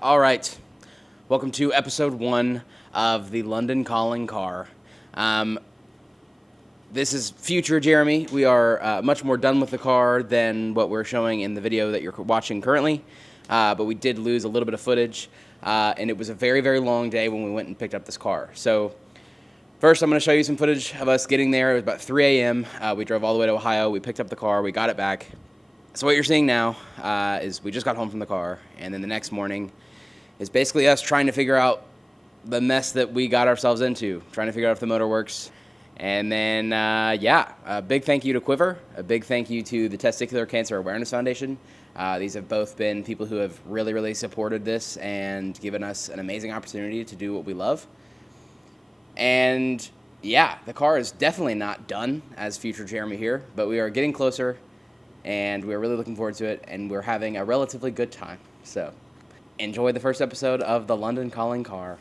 All right. Welcome to episode 1 of the London Calling Car. This is future Jeremy. We are much more done with the car than what we're showing in the video that you're watching currently. But we did lose a little bit of footage, and it was a very, very long day when we went and picked up this car. So first, I'm going to show you some footage of us getting there. It was about 3 a.m. We drove all the way to Ohio. We picked up the car. We got it back. So what you're seeing now is we just got home from the car, and then the next morning is basically us trying to figure out the mess that we got ourselves into, trying to figure out if the motor works. And then, a big thank you to Quiver, a big thank you to the Testicular Cancer Awareness Foundation. These have both been people who have really, really supported this and given us an amazing opportunity to do what we love. And yeah, the car is definitely not done as future Jeremy here, but we are getting closer, and we're really looking forward to it, and we're having a relatively good time. So enjoy the first episode of the London Calling Car.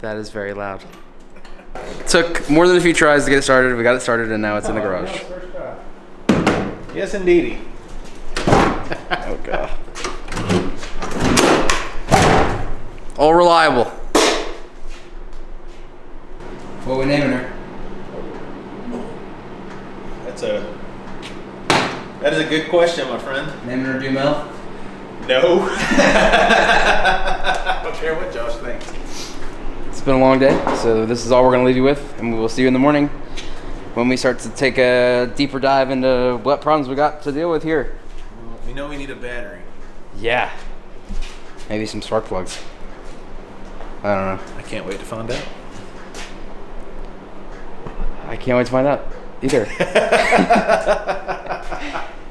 That is very loud. Took more than a few tries to get it started. We got it started, and now it's in the garage. Yes, indeedy. Oh, God. All reliable. What are we naming her? That is a good question, my friend. Naming her Dumel? No. I don't care what Josh thinks. It's been a long day, so this is all we're going to leave you with, and we will see you in the morning when we start to take a deeper dive into what problems we got to deal with here. Well, we know we need a battery. Yeah. Maybe some spark plugs. I don't know. I can't wait to find out. I can't wait to find out either.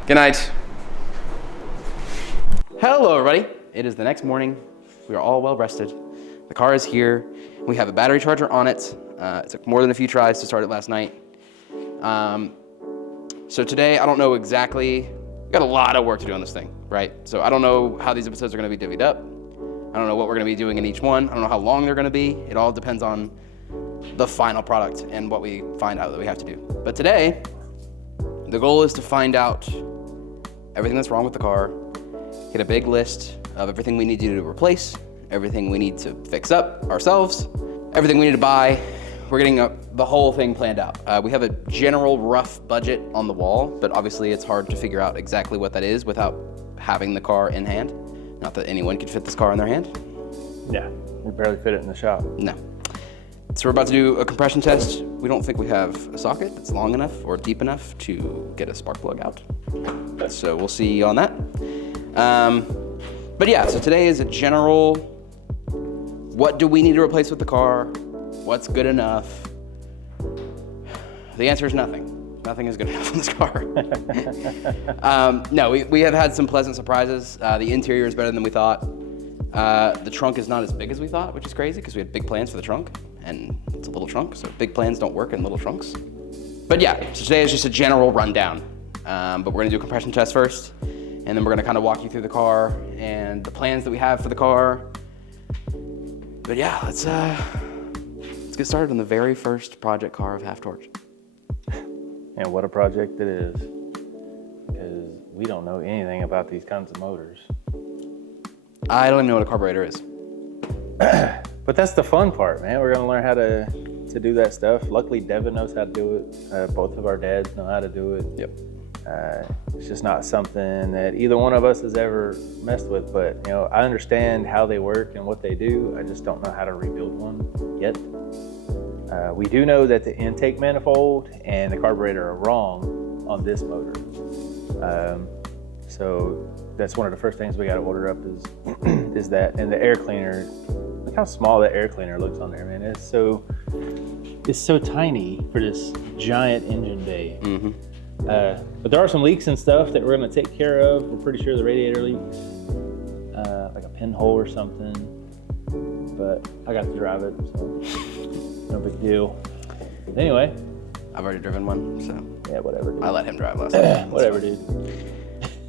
Good night. Hello, everybody. It is the next morning. We are all well rested. The car is here. We have a battery charger on it. It took more than a few tries to start it last night. So today, I don't know exactly. We got a lot of work to do on this thing, right? So I don't know how these episodes are going to be divvied up. I don't know what we're going to be doing in each one. I don't know how long they're going to be. It all depends on the final product and what we find out that we have to do. But today, the goal is to find out everything that's wrong with the car, get a big list of everything we need to replace, everything we need to fix up ourselves, everything we need to buy. We're getting the whole thing planned out. We have a general rough budget on the wall, but obviously it's hard to figure out exactly what that is without having the car in hand. Not that anyone could fit this car in their hand. Yeah, we barely fit it in the shop. No. So we're about to do a compression test. We don't think we have a socket that's long enough or deep enough to get a spark plug out. So we'll see on that. But yeah, so today is a general, what do we need to replace with the car? What's good enough? The answer is nothing. Nothing is good enough on this car. No, we have had some pleasant surprises. The interior is better than we thought. The trunk is not as big as we thought, which is crazy because we had big plans for the trunk, and it's a little trunk, so big plans don't work in little trunks. But yeah, so today is just a general rundown. But we're gonna do a compression test first, and then we're gonna kind of walk you through the car and the plans that we have for the car. But yeah, let's get started on the very first project car of Half Torch. And what a project it is, because we don't know anything about these kinds of motors. I don't even know what a carburetor is. But that's the fun part, man. We're gonna learn how to do that stuff. Luckily, Devin knows how to do it. Both of our dads know how to do it. Yep. It's just not something that either one of us has ever messed with, but you know, I understand how they work and what they do. I just don't know how to rebuild one yet. We do know that the intake manifold and the carburetor are wrong on this motor. So that's one of the first things we got to order up is that, and the air cleaner. Look how small that air cleaner looks on there, man. It's so tiny for this giant engine bay. Mm-hmm. But there are some leaks and stuff that we're going to take care of. We're pretty sure the radiator leaks, like a pinhole or something. But I got to drive it, so no big deal. Anyway, I've already driven one, so yeah, whatever. Dude. I let him drive last time. Whatever, dude.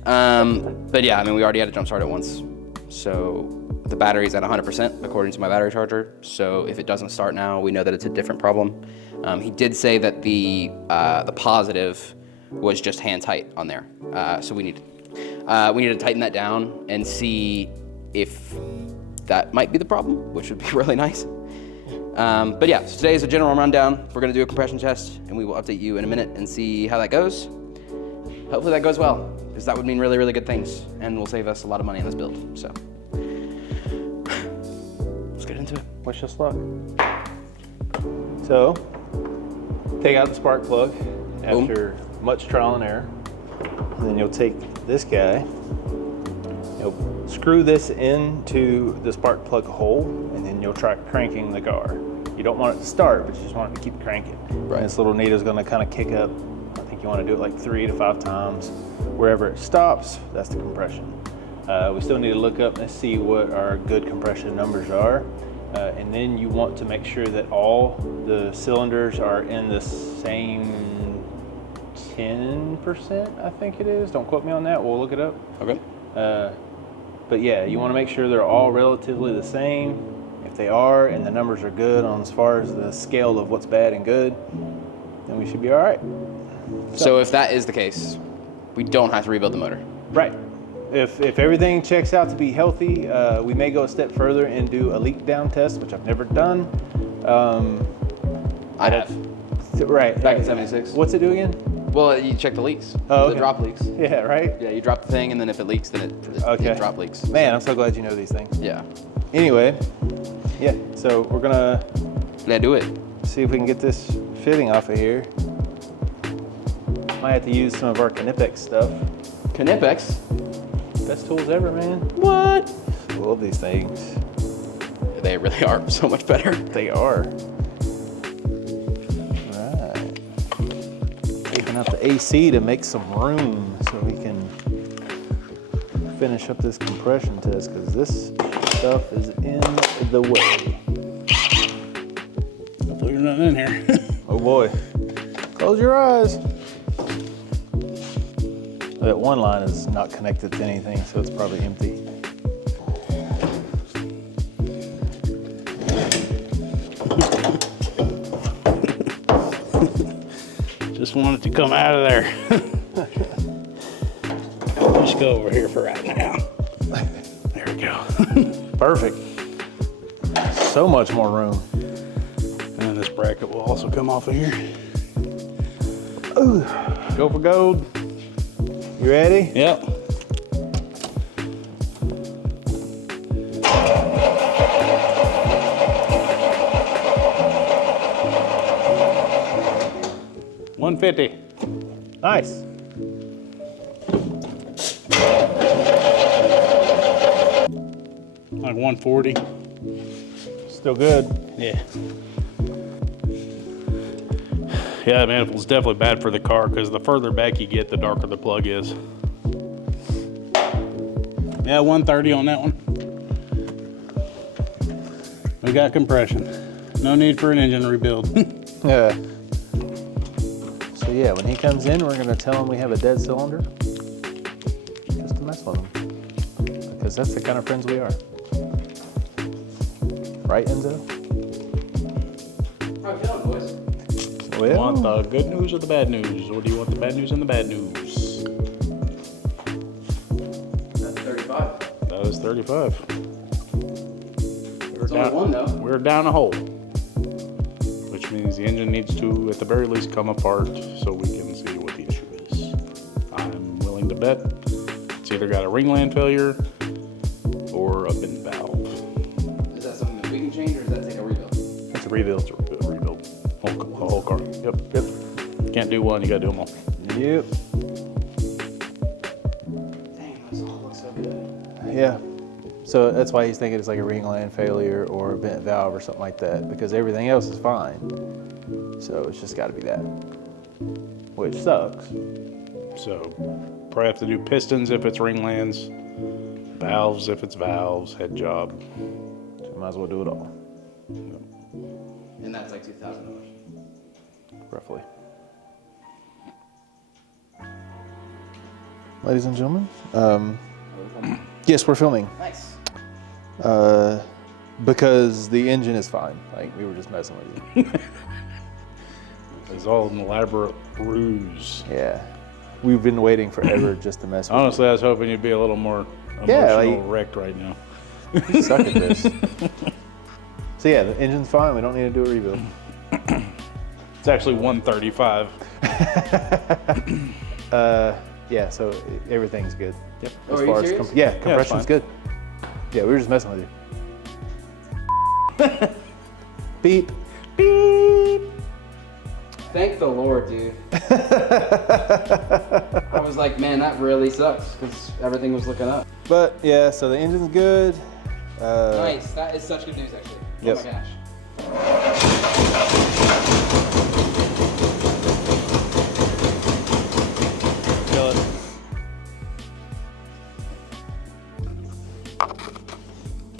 But yeah, I mean, we already had to jump start it once, so the battery's at 100% according to my battery charger. So if it doesn't start now, we know that it's a different problem. He did say that the positive was just hand tight on there, so we need to tighten that down and see if that might be the problem, which would be really nice. But yeah, so today is a general rundown. We're gonna do a compression test, and we will update you in a minute and see how that goes. Hopefully that goes well, because that would mean really, really good things, and will save us a lot of money on this build. So let's get into it. Wish us luck. So, take out the spark plug after much trial and error. And then you'll take this guy, you'll screw this into the spark plug hole, and then you'll try cranking the car. You don't want it to start, but you just want it to keep cranking. Right. And this little needle is going to kind of kick up. I think you want to do it like 3 to 5 times. Wherever it stops, that's the compression. We still need to look up and see what our good compression numbers are. And then you want to make sure that all the cylinders are in the same 10%, I think it is. Don't quote me on that, we'll look it up. Okay. But yeah, you want to make sure they're all relatively the same. If they are, and the numbers are good on as far as the scale of what's bad and good, then we should be all right. So if that is the case, we don't have to rebuild the motor. Right. If everything checks out to be healthy, we may go a step further and do a leak down test, which I've never done. I have. Right. Back in 76. What's it do again? Well, you check the leaks. Oh, The okay. drop leaks. Yeah, right? Yeah, you drop the thing, and then if it leaks, then it drop leaks. Man, I'm so glad you know these things. Yeah. Anyway, yeah, so we're gonna Yeah, do it. see if we can get this fitting off of here. Might have to use some of our Knipex stuff. Knipex? Best tools ever, man. What? I love these things. They really are so much better. They are. Alright. Taking out the AC to make some room so we can finish up this compression test, because this stuff is in the way. Hopefully there's nothing in here. Oh boy. Close your eyes. That one line is not connected to anything, so it's probably empty. Just want it to come out of there. Just go over here for right now. There we go. Perfect. So much more room. And then this bracket will also come off of here. Ooh. Go for gold. You ready? Yep. $150. Nice. Like 140. Still good. Yeah. Yeah, man, it was definitely bad for the car because the further back you get, the darker the plug is. Yeah, 130 on that one. We got compression. No need for an engine rebuild. Yeah. So yeah, when he comes in, we're gonna tell him we have a dead cylinder, just to mess with him, because that's the kind of friends we are. Right, Enzo? How you feeling, boys? Do you want the good news or the bad news? Or do you want the bad news and the bad news? That's 35. That was 35. It's only one, though. We're down a hole, which means the engine needs to, at the very least, come apart so we can see what the issue is. I'm willing to bet it's either got a ringland failure or a bin valve. Is that something that we can change, or does that take a rebuild? It's a rebuild. It's a rebuild. Whole car. Yep. Can't do one, you gotta do them all. Yep. Dang, this all looks so Yeah. So that's why he's thinking it's like a ring gland failure or a bent valve or something like that, because everything else is fine. So it's just got to be that, which sucks. So probably have to do pistons if it's ringlands, valves if it's valves, head job. So might as well do it all, And that's like $2,000. roughly. Ladies and gentlemen, yes, we're filming. Nice. Because the engine is fine. Like, we were just messing with you. It's all an elaborate ruse. Yeah. We've been waiting forever just to mess with Honestly, I was hoping you'd be a little more Yeah, emotional like- wrecked right now. you. Suck at this. So yeah, the engine's fine. We don't need to do a rebuild. It's actually 135. Yeah, so everything's good. Yep. Oh, are you serious? Yeah, it's compression's fine. good. Yeah, we were just messing with you. Beep. Beep. Thank the Lord, dude. I was like, man, that really sucks because everything was looking up. But yeah, so the engine's good. Nice. That is such good news, actually. Yes. Oh my gosh. Kill it.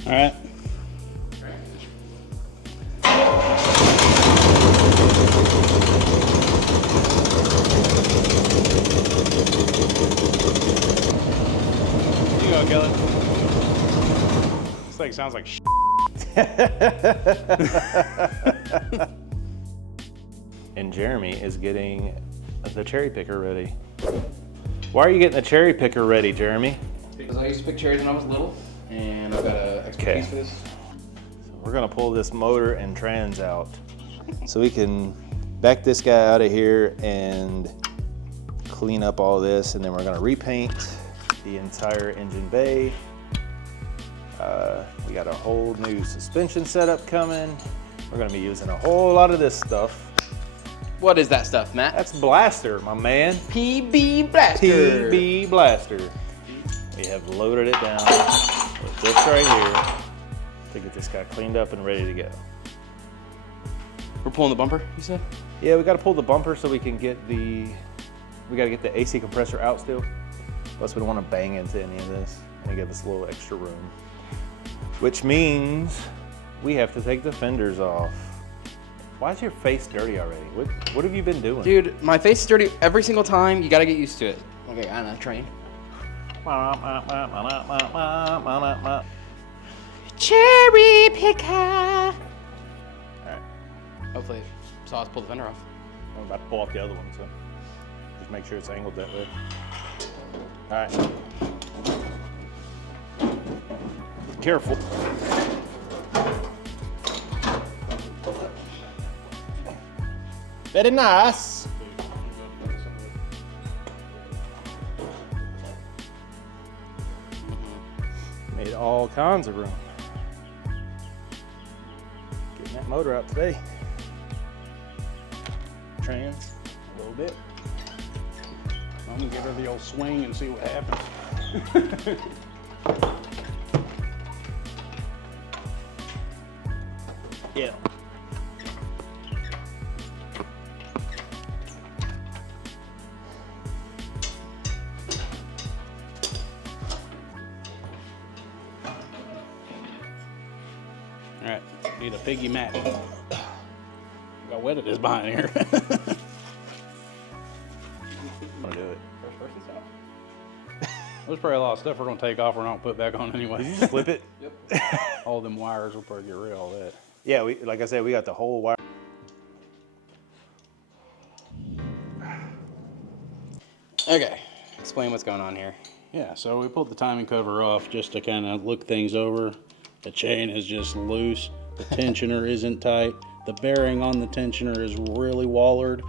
All right. You go, Kelly. This thing sounds like shit. And Jeremy is getting the cherry picker ready. Why are you getting the cherry picker ready, Jeremy? Because I used to pick cherries when I was little, and I've got an extra Okay. piece for this. So we're gonna pull this motor and trans out so we can back this guy out of here and clean up all this, and then we're gonna repaint the entire engine bay. We got a whole new suspension setup coming. We're gonna be using a whole lot of this stuff. What is that stuff, Matt? That's Blaster, my man. PB Blaster. PB Blaster. We have loaded it down with this right here to get this guy cleaned up and ready to go. We're pulling the bumper, you said? Yeah, we got to pull the bumper so we can get we got to get the AC compressor out still. Plus we don't want to bang into any of this and give us a little extra room. Which means we have to take the fenders off. Why is your face dirty already? What have you been doing? Dude, my face is dirty every single time. You gotta get used to it. Okay, I know, train. Cherry picker. All right, Hopefully, saw us pull the fender off. I'm about to pull off the other one, so just make sure it's angled that way. All right. Careful. Very nice. Made all kinds of room. Getting that motor out today. Trans a little bit. I'm gonna give her the old swing and see what happens. Yeah. All right, need a piggy mat. Got wet it is behind here. I'll do it. First person stop. There's probably a lot of stuff we're gonna take off. We're not put back on anyway. Did you just flip it? Yep. All them wires will probably get rid of all that. Yeah, like I said, we got the whole wire. Okay, explain what's going on here. Yeah, so we pulled the timing cover off just to kind of look things over. The chain is just loose. The tensioner isn't tight. The bearing on the tensioner is really wallered.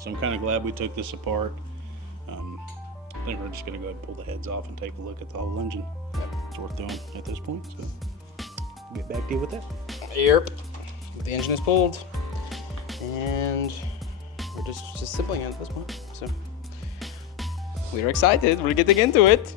So I'm kind of glad we took this apart. I think we're just going to go ahead and pull the heads off and take a look at the whole engine. It's worth doing at this point. So get back to you with that. Yep. The engine is pulled, and we're just assembling it at this point. So we're excited. We're getting into it.